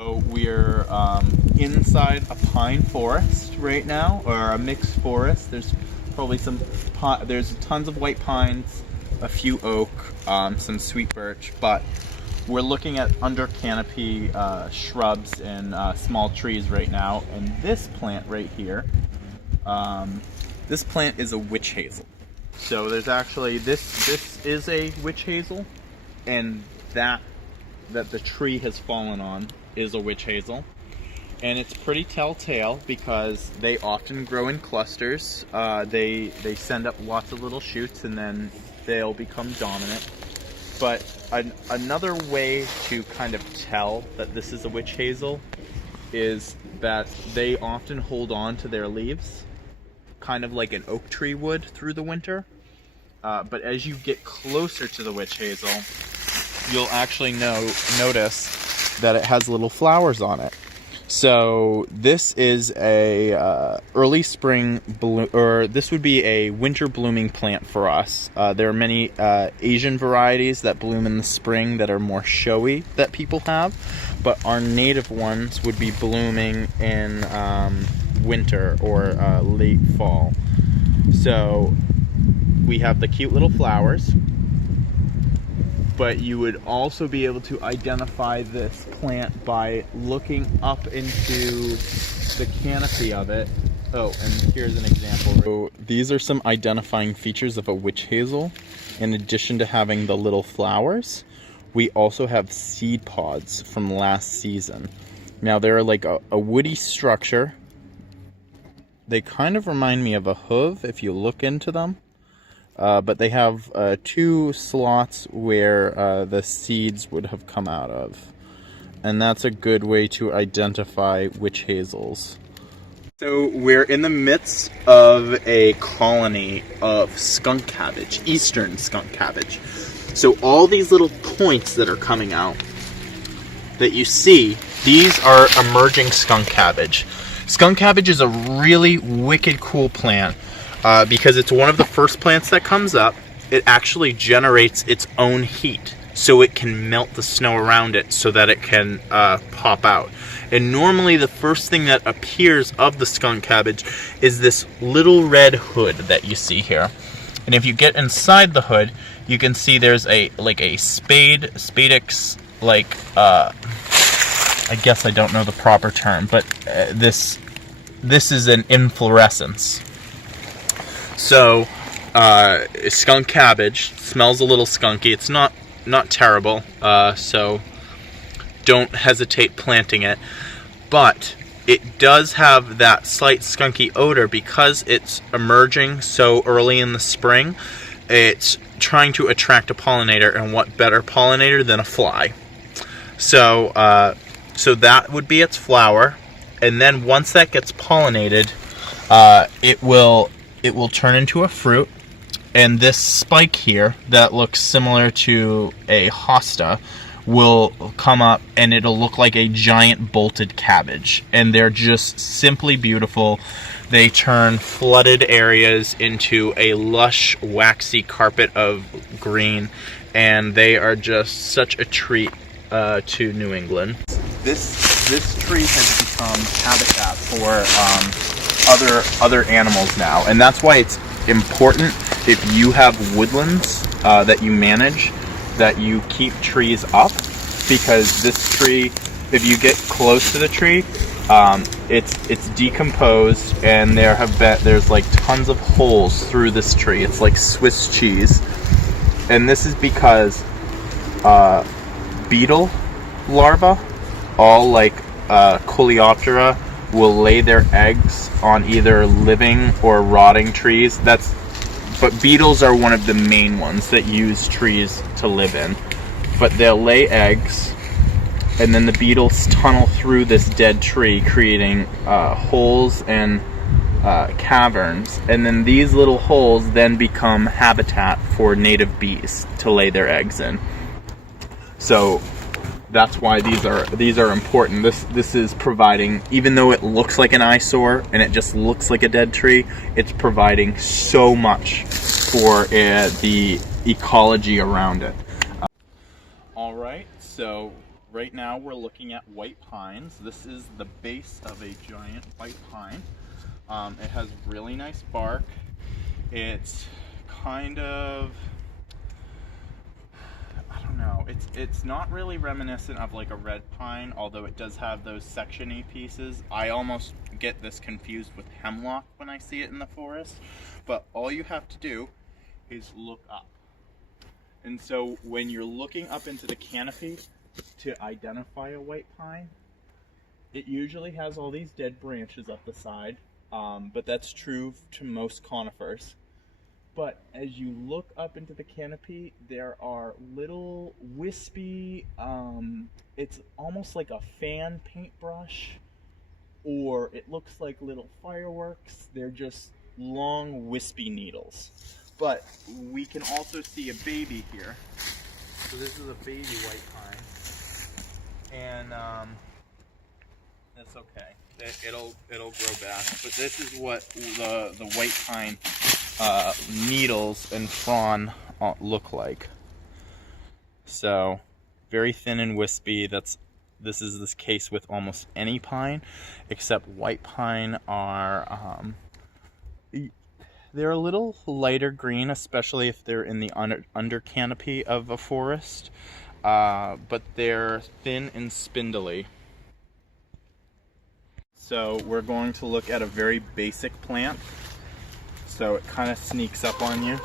So we're inside a pine forest right now, or a mixed forest. There's probably there's tons of white pines, a few oak, some sweet birch, but we're looking at under canopy shrubs and small trees right now. And this plant right here, this plant is a witch hazel. So there's actually, this is a witch hazel, and that the tree has fallen on is a witch hazel. And it's pretty telltale because they often grow in clusters. They send up lots of little shoots and then they'll become dominant. But another way to kind of tell that this is a witch hazel is that they often hold on to their leaves, kind of like an oak tree would through the winter. But as you get closer to the witch hazel, you'll actually notice that it has little flowers on it. So this is a early spring bloom, or this would be a winter blooming plant for us. There are many Asian varieties that bloom in the spring that are more showy that people have, but our native ones would be blooming in winter or late fall. So we have the cute little flowers, but you would also be able to identify this plant by looking up into the canopy of it. Oh, and here's an example. So these are some identifying features of a witch hazel. In addition to having the little flowers, we also have seed pods from last season. Now they're like a woody structure. They kind of remind me of a hoof if you look into them. But they have 2 slots where the seeds would have come out of. And that's a good way to identify witch hazels. So we're in the midst of a colony of skunk cabbage, eastern skunk cabbage. So all these little points that are coming out that you see, these are emerging skunk cabbage. Skunk cabbage is a really wicked cool plant. Because it's one of the first plants that comes up. It actually generates its own heat, so it can melt the snow around it so that it can pop out. And normally the first thing that appears of the skunk cabbage is this little red hood that you see here. And if you get inside the hood, you can see there's a spadix, like, I guess I don't know the proper term, but this is an inflorescence. So, skunk cabbage smells a little skunky. It's not terrible, so don't hesitate planting it. But it does have that slight skunky odor because it's emerging so early in the spring. It's trying to attract a pollinator, and what better pollinator than a fly? So, so that would be its flower, and then once that gets pollinated, it will turn into a fruit, and this spike here that looks similar to a hosta will come up and it'll look like a giant bolted cabbage, and they're just simply beautiful. They turn flooded areas into a lush waxy carpet of green, and they are just such a treat to New England. This tree has become habitat for other animals now, and that's why it's important, if you have woodlands that you manage, that you keep trees up, because this tree, if you get close to the tree, it's decomposed, and there's like tons of holes through this tree. It's like Swiss cheese, and this is because beetle larvae, all like Coleoptera, will lay their eggs on either living or rotting trees. But beetles are one of the main ones that use trees to live in. But they'll lay eggs, and then the beetles tunnel through this dead tree, creating holes and caverns. And then these little holes then become habitat for native bees to lay their eggs in. So that's why these are important. This is providing, even though it looks like an eyesore and it just looks like a dead tree, it's providing so much for the ecology around it. All right, so right now we're looking at white pines. This is the base of a giant white pine. It has really nice bark. It's kind of, I don't know, it's not really reminiscent of like a red pine, although it does have those section-y pieces. I almost get this confused with hemlock when I see it in the forest, but all you have to do is look up. And so when you're looking up into the canopy to identify a white pine, it usually has all these dead branches up the side, but that's true to most conifers. But as you look up into the canopy, there are little wispy, it's almost like a fan paintbrush, or it looks like little fireworks. They're just long wispy needles. But we can also see a baby here. So this is a baby white pine, and that's okay. It'll grow back. But this is what the white pine needles and frond look like. So very thin and wispy. This is this case with almost any pine, except white pine are they're a little lighter green, especially if they're in the under canopy of a forest, but they're thin and spindly. So we're going to look at a very basic plant. So it kind of sneaks up on you.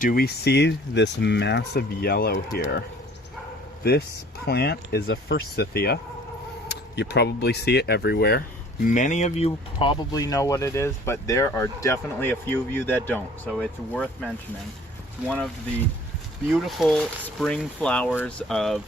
Do we see this massive yellow here? This plant is a forsythia. You probably see it everywhere. Many of you probably know what it is, but there are definitely a few of you that don't, so it's worth mentioning. It's one of the beautiful spring flowers of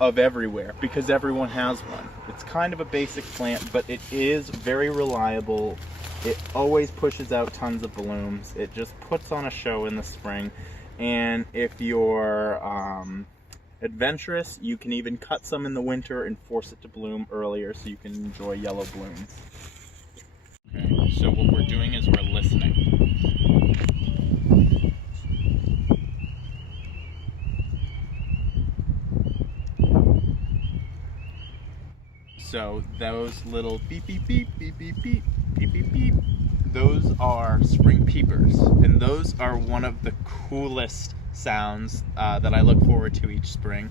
everywhere, because everyone has one. It's kind of a basic plant, but it is very reliable. It always pushes out tons of blooms. It just puts on a show in the spring, and if you're adventurous, you can even cut some in the winter and force it to bloom earlier so you can enjoy yellow blooms. Okay, so what we're doing is we're listening. So those little beep beep beep beep beep beep beep beep beep, those are spring peepers, and those are one of the coolest sounds that I look forward to each spring.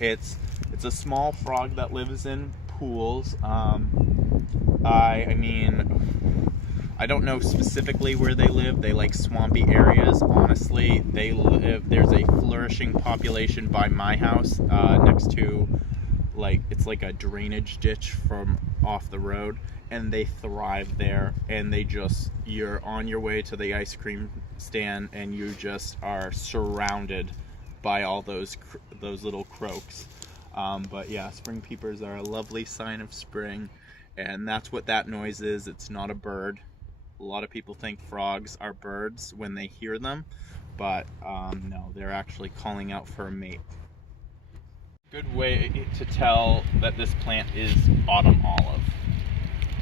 It's a small frog that lives in pools. I mean, I don't know specifically where they live. They like swampy areas. Honestly, they live. There's a flourishing population by my house next to, like, it's like a drainage ditch from off the road, and they thrive there, and they just, you're on your way to the ice cream stand and you just are surrounded by all those little croaks. But yeah, spring peepers are a lovely sign of spring, and that's what that noise is. It's not a bird. A lot of people think frogs are birds when they hear them, but no, they're actually calling out for a mate. Good way to tell that this plant is autumn olive.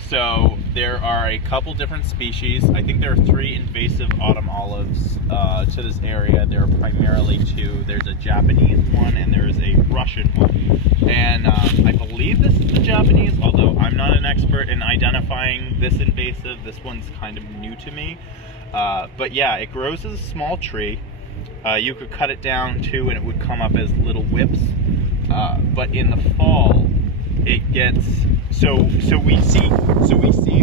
So there are a couple different species. I think there are 3 invasive autumn olives to this area. There are primarily 2. There's a Japanese one and there's a Russian one. And I believe this is the Japanese, although I'm not an expert in identifying this invasive. This one's kind of new to me. But yeah, it grows as a small tree. You could cut it down too and it would come up as little whips. But in the fall, it gets so we see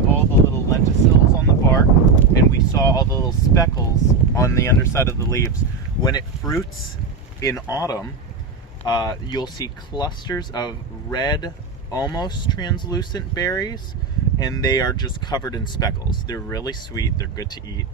all the little lenticels on the bark, and we saw all the little speckles on the underside of the leaves. When it fruits in autumn, you'll see clusters of red, almost translucent berries, and they are just covered in speckles. They're really sweet. They're good to eat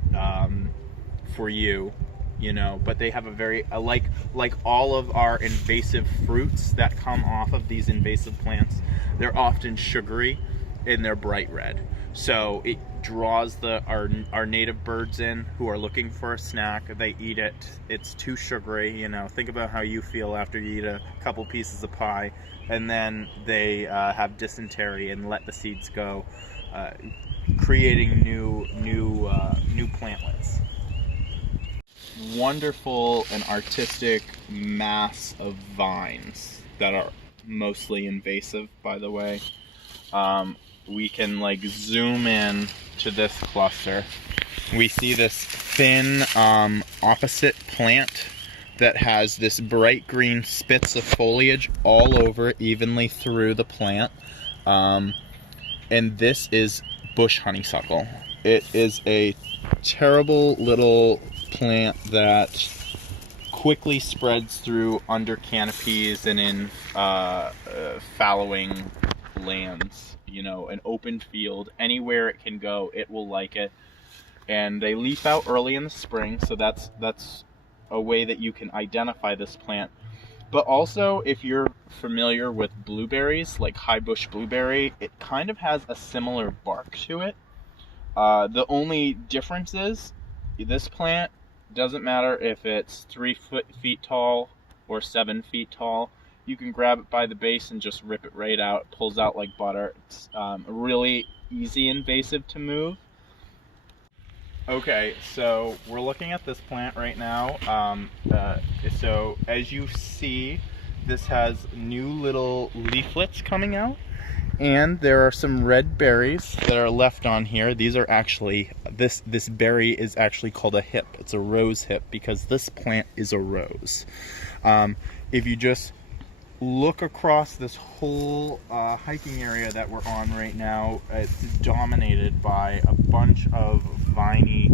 for you. You know, but they have a very like all of our invasive fruits that come off of these invasive plants, they're often sugary and they're bright red. So it draws our native birds in who are looking for a snack. They eat it. It's too sugary, you know. Think about how you feel after you eat a couple pieces of pie, and then they have dysentery and let the seeds go, creating new plantlets. wonderful and artistic mass of vines that are mostly invasive, by the way. We can like zoom in to this cluster. We see this thin opposite plant that has this bright green spits of foliage all over evenly through the plant. And this is bush honeysuckle. It is a terrible little plant that quickly spreads through under canopies and in fallowing lands. You know, an open field, anywhere it can go, it will like it. And they leaf out early in the spring, so that's a way that you can identify this plant. But also, if you're familiar with blueberries, like high bush blueberry, it kind of has a similar bark to it. The only difference is this plant doesn't matter if it's 3 feet tall or 7 feet tall. You can grab it by the base and just rip it right out. It pulls out like butter. It's really easy invasive to move. Okay, so we're looking at this plant right now. So as you see, this has new little leaflets coming out, and there are some red berries that are left on here. These are actually, this berry is actually called a hip. It's a rose hip because this plant is a rose. If you just look across this whole hiking area that we're on right now, it's dominated by a bunch of viney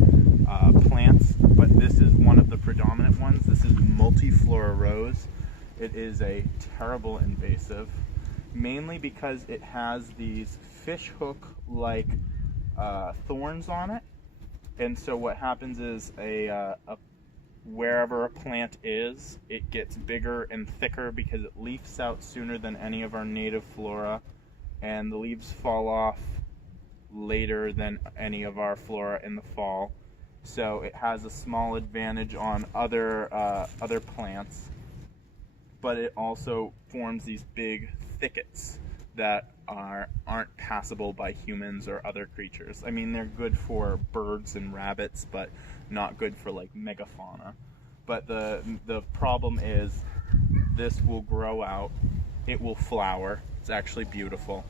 plants, but this is one of the predominant ones. This is multiflora rose. It is a terrible invasive, mainly because it has these fish hook like thorns on it. And so what happens is wherever a plant is, it gets bigger and thicker because it leaves out sooner than any of our native flora, and the leaves fall off later than any of our flora in the fall. So it has a small advantage on other plants, but it also forms these big thickets that aren't passable by humans or other creatures. I mean, they're good for birds and rabbits, but not good for like megafauna. But the problem is this will grow out, it will flower. It's actually beautiful.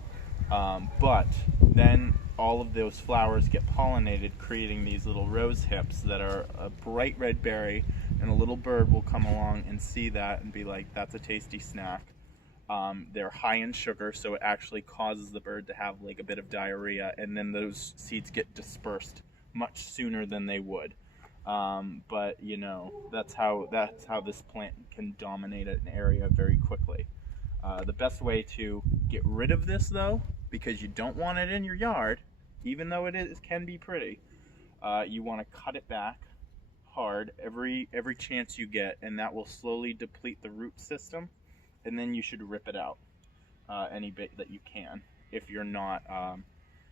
But then all of those flowers get pollinated, creating these little rose hips that are a bright red berry, and a little bird will come along and see that and be like, that's a tasty snack. They're high in sugar, so it actually causes the bird to have like a bit of diarrhea, and then those seeds get dispersed much sooner than they would. But you know, that's how this plant can dominate an area very quickly. The best way to get rid of this, though, because you don't want it in your yard, even though it can be pretty, you want to cut it back hard every chance you get, and that will slowly deplete the root system, and then you should rip it out any bit that you can if you're not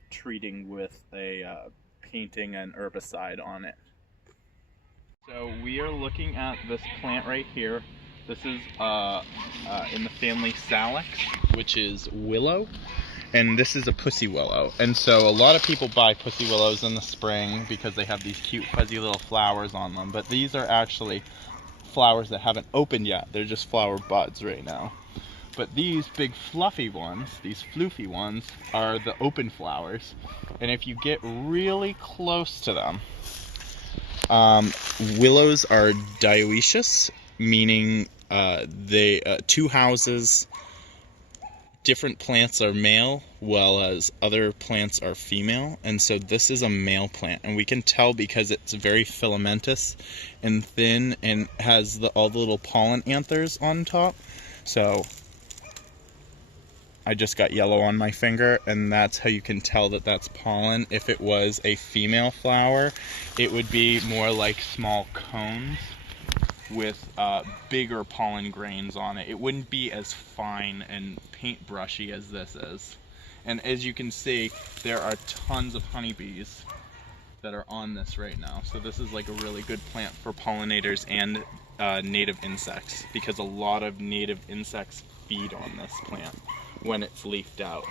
treating with a painting and herbicide on it. So we are looking at this plant right here. This is in the family Salix, which is willow, and this is a pussy willow. And so a lot of people buy pussy willows in the spring because they have these cute fuzzy little flowers on them, but these are actually flowers that haven't opened yet. They're just flower buds right now. But these big fluffy ones, these floofy ones, are the open flowers. And if you get really close to them, willows are dioecious, meaning two houses, different plants are male, while as other plants are female. And so this is a male plant, and we can tell because it's very filamentous and thin and has all the little pollen anthers on top. So I just got yellow on my finger, and that's how you can tell that that's pollen. If it was a female flower, it would be more like small cones with bigger pollen grains on it. It wouldn't be as fine and paintbrushy as this is. And as you can see, there are tons of honeybees that are on this right now. So this is like a really good plant for pollinators and native insects, because a lot of native insects feed on this plant when it's leafed out.